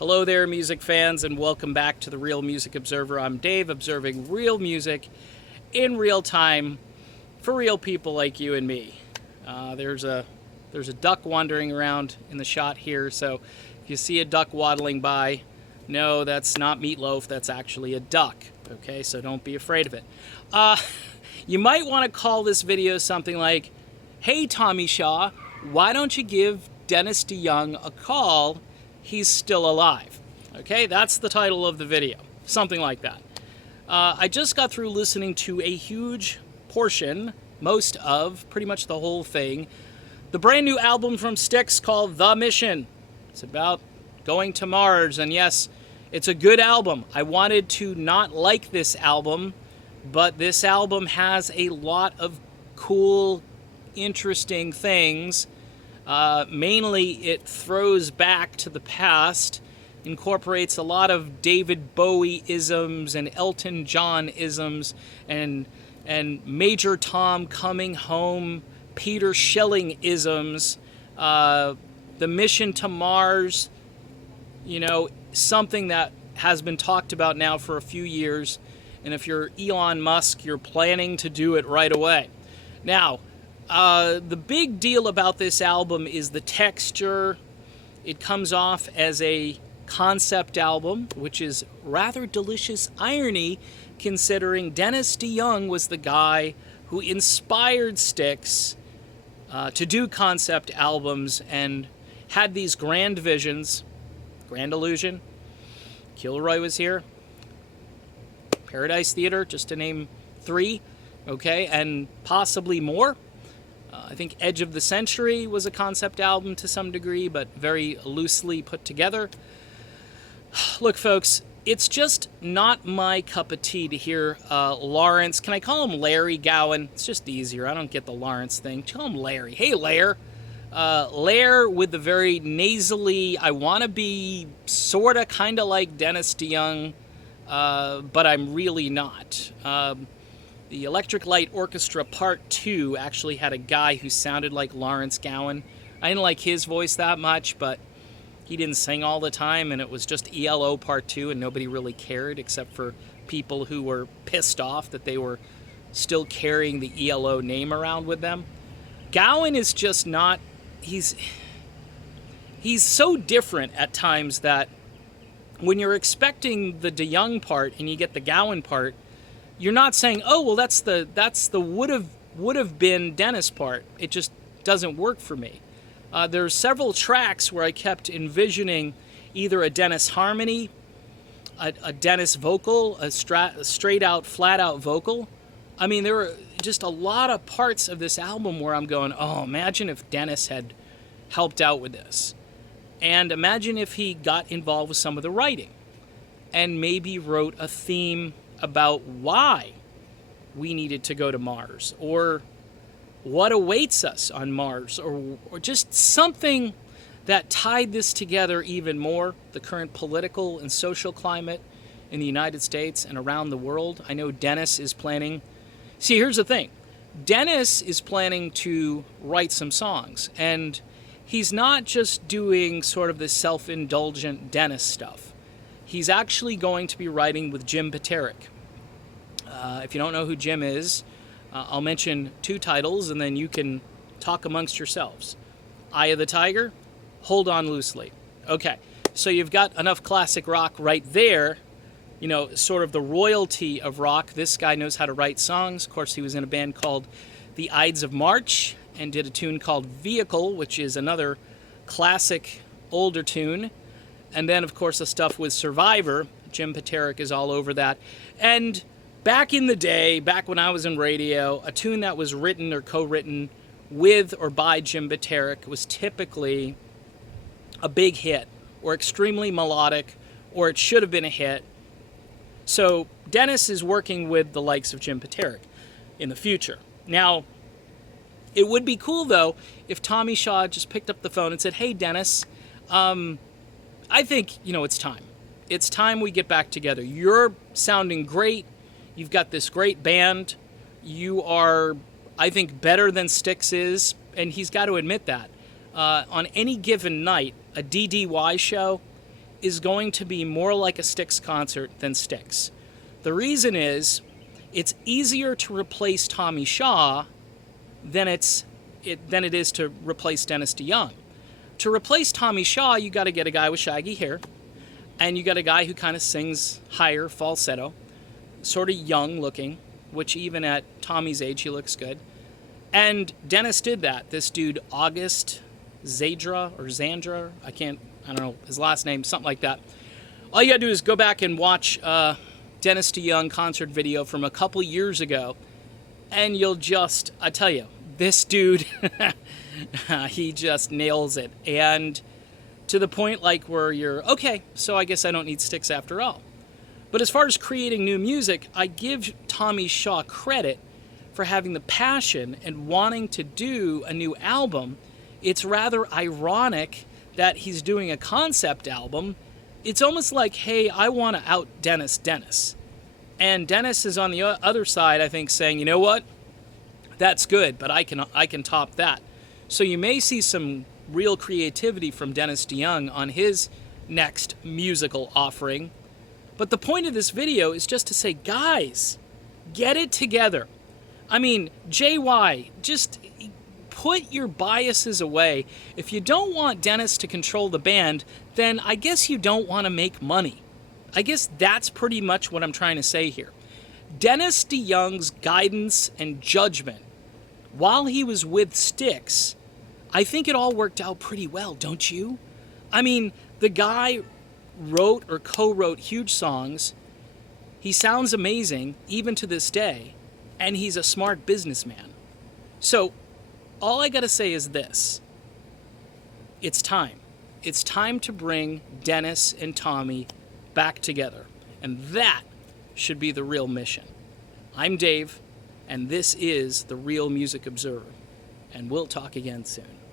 Hello there, music fans, and welcome back to the Real Music Observer. I'm Dave, observing real music in real time for real people like you and me. There's a duck wandering around in the shot here, so if you see a duck waddling by, no, that's not Meatloaf, that's actually a duck, okay? So don't be afraid of it. You might want to call this video something like, "Hey, Tommy Shaw, why don't you give Dennis DeYoung a call? He's still alive." Okay, that's the title of the video. Something like that. I just got through listening to a huge portion, most of, pretty much the whole thing, the brand new album from Styx called The Mission. It's about going to Mars, and yes, it's a good album. I wanted to not like this album, but this album has a lot of cool, interesting things. Mainly, it throws back to the past, incorporates a lot of David Bowie-isms and Elton John-isms, and Major Tom coming home, Peter Schilling-isms, the mission to Mars, you know, something that has been talked about now for a few years, and if you're Elon Musk, you're planning to do it right away. Now, the big deal about this album is the texture. It comes off as a concept album, which is rather delicious irony considering Dennis DeYoung was the guy who inspired Styx to do concept albums and had these grand visions. Grand Illusion, Kilroy was here, Paradise Theater, just to name three, okay, and possibly more. I think Edge of the Century was a concept album to some degree, but very loosely put together. Look, folks, it's just not my cup of tea to hear Lawrence. Can I call him Larry Gowan? It's just easier. I don't get the Lawrence thing. Call him Larry. Hey, Lair. Lair with the very nasally, I want to be sort of kind of like Dennis DeYoung, but I'm really not. The Electric Light Orchestra Part 2 actually had a guy who sounded like Lawrence Gowan. I didn't like his voice that much, but he didn't sing all the time, and it was just ELO Part 2, and nobody really cared except for people who were pissed off that they were still carrying the ELO name around with them. Gowan is just not... He's so different at times that when you're expecting the DeYoung part and you get the Gowan part, you're not saying, "Oh, well, that's the would have been Dennis part." It just doesn't work for me. There's several tracks where I kept envisioning either a Dennis harmony, a Dennis vocal, a straight out, flat out vocal. I mean, there were just a lot of parts of this album where I'm going, "Oh, imagine if Dennis had helped out with this, and imagine if he got involved with some of the writing, and maybe wrote a theme about why we needed to go to Mars, or what awaits us on Mars, or just something that tied this together even more, the current political and social climate in the United States and around the world." I know Dennis is planning... See, here's the thing. Dennis is planning to write some songs, and he's not just doing sort of this self-indulgent Dennis stuff. He's actually going to be writing with Jim Paterick. If you don't know who Jim is, I'll mention two titles, and then you can talk amongst yourselves. Eye of the Tiger, Hold On Loosely. Okay, so you've got enough classic rock right there, you know, sort of the royalty of rock. This guy knows how to write songs. Of course, he was in a band called the Ides of March and did a tune called Vehicle, which is another classic, older tune. And then, of course, the stuff with Survivor. Jim Paterick is all over that. And back in the day, back when I was in radio, a tune that was written or co-written with or by Jim Paterick was typically a big hit or extremely melodic, or it should have been a hit. So Dennis is working with the likes of Jim Paterick in the future. Now, it would be cool, though, if Tommy Shaw just picked up the phone and said, "Hey, Dennis, I think, you know, it's time. It's time we get back together. You're sounding great. You've got this great band. You are, I think, better than Styx is." And he's got to admit that. On any given night, a DDY show is going to be more like a Styx concert than Styx. The reason is it's easier to replace Tommy Shaw than it is to replace Dennis DeYoung. To replace Tommy Shaw, you got to get a guy with shaggy hair, and you got a guy who kind of sings higher falsetto, sort of young looking, which even at Tommy's age, he looks good. And Dennis did that. This dude, August Zandra, I don't know his last name, something like that. All you gotta do is go back and watch Dennis DeYoung concert video from a couple years ago, and I tell you, this dude, he just nails it. And to the point like where you're, okay, so I guess I don't need Styx after all. But as far as creating new music, I give Tommy Shaw credit for having the passion and wanting to do a new album. It's rather ironic that he's doing a concept album. It's almost like, hey, I want to out Dennis. And Dennis is on the other side, I think, saying, you know what? That's good, but I can top that. So you may see some real creativity from Dennis DeYoung on his next musical offering. But the point of this video is just to say, guys, get it together. I mean, JY, just put your biases away. If you don't want Dennis to control the band, then I guess you don't want to make money. I guess that's pretty much what I'm trying to say here. Dennis DeYoung's guidance and judgment while he was with Styx, I think it all worked out pretty well, don't you? I mean, the guy wrote or co-wrote huge songs. He sounds amazing, even to this day, and he's a smart businessman. So, all I gotta say is this. It's time. It's time to bring Dennis and Tommy back together. And that should be the real mission. I'm Dave, and this is the Real Music Observer. And we'll talk again soon.